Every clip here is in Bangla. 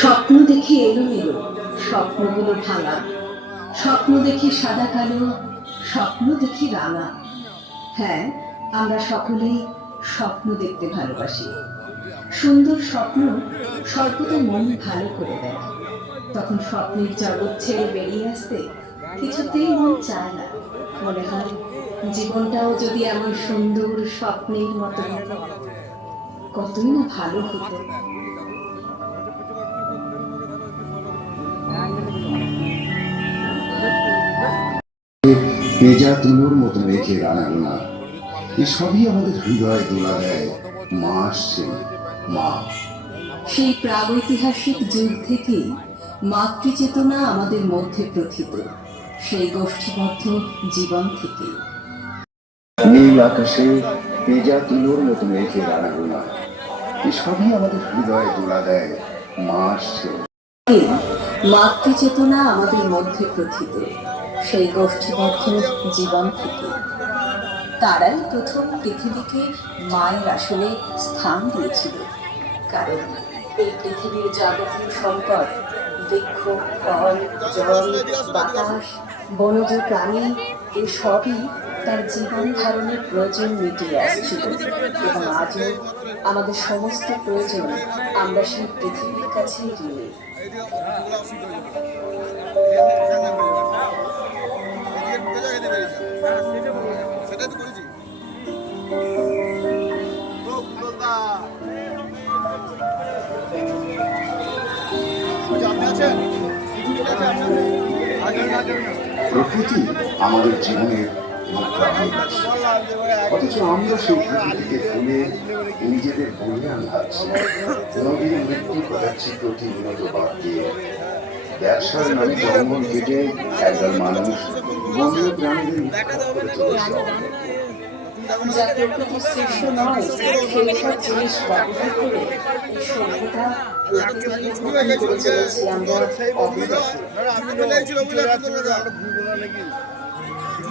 স্বপ্ন দেখি এলোমেলো, স্বপ্নগুলো ভাঙা। স্বপ্ন দেখি সাদা কালো, স্বপ্ন দেখি রাঙা। হ্যাঁ আমরা সকলেই স্বপ্ন দেখতে ভালোবাসি। সুন্দর স্বপ্ন সর্বদা মন ভালো করে দেয়। তখন স্বপ্নের জগৎ ছেড়ে বেরিয়ে আসতে কিছুতেই মন চায় না। মনে হয় জীবনটাও যদি এমন সুন্দর স্বপ্নের মতো হতো কতই না ভালো হতো। পেঁজা তুলোর মতো রেখে রান্না এসবই আমাদের হৃদয়ে দোলা দেয় মা আসছেন মা। সেই প্রাগৈতিহাসিক যুগ থেকেই মাতৃচেতনা আমাদের মধ্যে প্রথিত সেই গোষ্ঠীবদ্ধ জীবন থেকে নীল আকাশে পেঁজা তুলোর মতো রেখে রান্না এসবই আমাদের হৃদয়ে দোলা দেয়, মা আসছেন মাতৃচেতনা আমাদের মধ্যে প্রথিত সেই গোষ্ঠীবদ্ধ জীবন থেকে। তারাই প্রথম পৃথিবীকে মায়ের আসলে স্থান দিয়েছিল। কারণ এই পৃথিবীর যাবতীয় সম্পদ, বৃক্ষ, ফল, জল, বাতাস, বনজ প্রাণী, এসবই তার জীবন ধারণের প্রয়োজন মিটিয়ে আসছিল এবং আজও আমাদের সমস্ত প্রয়োজন আমরা সেই পৃথিবীর আপনি আছেন প্রকৃতি আমাদের জীবনের এবং প্রাণের উৎস। অথচ আমরা সেই প্রকৃতিকে ভুলে নিজেদের বলিয়ান ভাবছি নদীর মৃত্যু ঘটাচ্ছি প্রতিনিয়ত বাদ দিয়ে ব্যবসার নামে জঙ্গল কেটে একদল মানুষ বন্য প্রাণীদের উৎখাত করে চলেছে যা প্রকৃতির সৃষ্ট নয় সেই সব জিনিস ব্যবহার করে সভ্যতা প্রকৃতিকে করে চলেছি অবিরত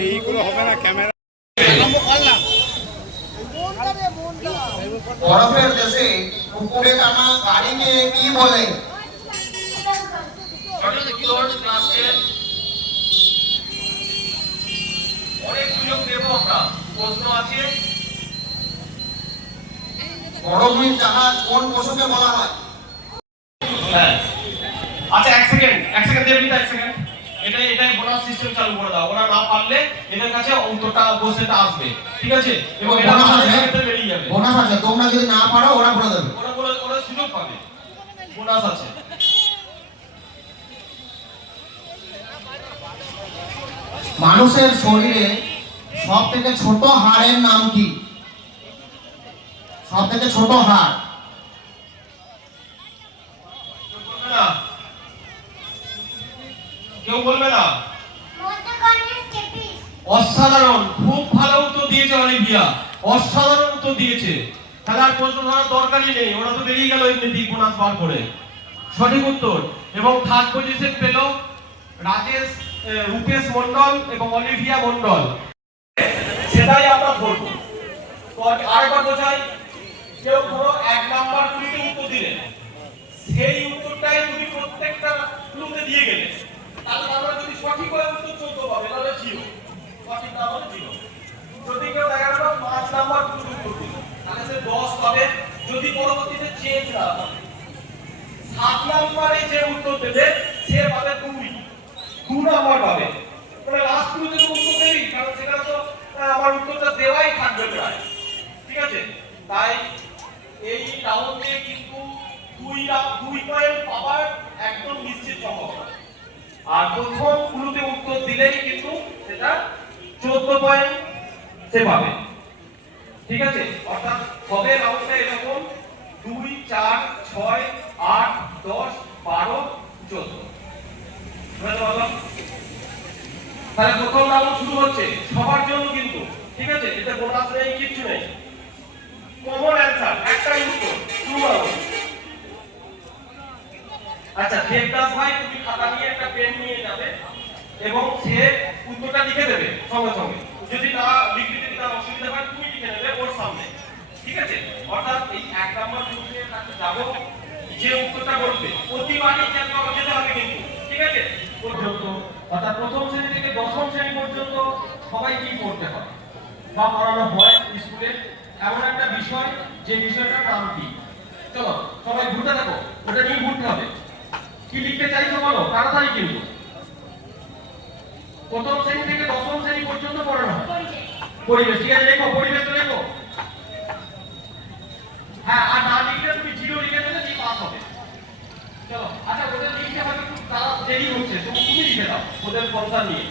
এইগুলো হবে না, ক্যামেরা। বরফের দেশে পুকুরে টানা গাড়ি নিয়ে কি বলে? অনেক সুযোগ দেবো আমরা। প্রশ্ন আছে বরফের জাহাজ কোন পশুকে বলা হয়? হ্যাঁ। আচ্ছা এক সেকেন্ড এক সেকেন্ড দেবনি এক সেকেন্ড এটাই এটাই বোনাস সিস্টেম চালু করে দাও। ওরা না পারলে এদের কাছে উত্তরটা কোশ্চেনটা আসবে। ঠিক আছে? এবং এটা? আমাদের বেরিয়ে যাবে। বোনাস আছে। তোমরা যদি না পারো ওরা বলে দেবে। ওরা বলে ওরা সুযোগ পাবে। বোনাস আছে। মানুষের শরীরে সব থেকে ছোট হাড়ের নাম কি? সব থেকে ছোট না কেউ বলবে না? অসাধারণ। খুব ভালো উত্তর দিয়েছে অলিভিয়া। অসাধারণ উত্তর দিয়েছে। তাহলে আর প্রশ্ন ধরার দরকারই নেই। ওরা তো বেরিয়ে গেল এমনিতেই বোনাস বার করে। সঠিক উত্তর। এবং থার্ড পজিশন পেল রাজেশ রূপেশ মন্ডল এবং অলিভিয়া মন্ডল সেটাই আমরা ধরবো। আর- আরেকবার বোঝাই কেউ ধরো এক নাম্বার গুলিতে উত্তর দিলেন সেই উত্তরটাই তুমি প্রত্যেকটা ক্লুতে দিয়ে গেলে। তাহলে আমরা যদি সঠিক হয় উত্তর চোদ্দ পাবে তাহলে জিরো সঠিক না হলে জিরো যদি কেউ দেখা গেল পাঁচ নাম্বার ক্লুতে উত্তর দিল, তাহলে সে দশ পাবে। যদি পরবর্তীতে চেঞ্জ না হয়, সাত নাম্বারে যে উত্তর দেবে, সে পাবে দুই। দু নাম্বার পাবে। মানে লাস্ট ক্লুতে তো উত্তর দেবি কারণ সেটা তো আমার উত্তরটা দেওয়াই থাকবে প্রায়। ঠিক আছে? তাই রাউন্ডে কিন্তু দুই দুই পয়েন্ট পাওয়ার একদম নিশ্চিত সম্ভাবনা আর প্রথম ক্লুতে উত্তর দিলেই কিন্তু সেটা চোদ্দ পয়েন্ট সে পাবে। ঠিক আছে? অর্থাৎ হবে রাউন্ডটা এরকম দুই, চার, ছয়, আট, দশ, বারো, চোদ্দ। তাহলে প্রথম রাউন্ড শুরু হচ্ছে সবার জন্য কিন্তু। ঠিক আছে? এতে বোনাস নেই, কিচ্ছু নেই। কমন অ্যান্সার একটাই উত্তর টু রাউন্ড আচ্ছা দেবদাস ভাই তুমি খাতা নিয়ে একটা পেন নিয়ে যাবে এবং সে উত্তরটা লিখে দেবে সঙ্গে সঙ্গে। যদি না লিখতে যদি তার অসুবিধা হয়, তুমি লিখে নেবে ওর সামনে। ঠিক আছে? অর্থাৎ এই এক নম্বর গ্রুপের কাছে যাব, যে উত্তরটা করবে প্রতিবারই যেন যেতে হবে কিন্তু। ঠিক আছে? পর্যন্ত, অর্থাৎ প্রথম শ্রেণি থেকে দশম শ্রেণি পর্যন্ত সবাই কি করতে হয়। বা পড়ানো হয় স্কুলে। এমন একটা বিষয়, যে বিষয়টার নাম কি? চলো, সবাই ঘুরতে থাকো ওটা নিয়ে ঘুরতে হবে? কি লিখতে চাইছো বলো? তাড়াতাড়ি কিন্তু প্রথম শ্রেণি থেকে দশম শ্রেণি পর্যন্ত পড়ানো পরিবেশ, ঠিক আছে, লেখো, পরিবেশটা লেখো। হ্যাঁ আর না লিখলে তুমি জিরো লিখে দেবে তুমি পাস হবে। চলো আচ্ছা ওদের লিখতে হবে একটু তারা দেরি হচ্ছে, তুমি লিখে দাও, ওদের কনসার্ন নিয়ে।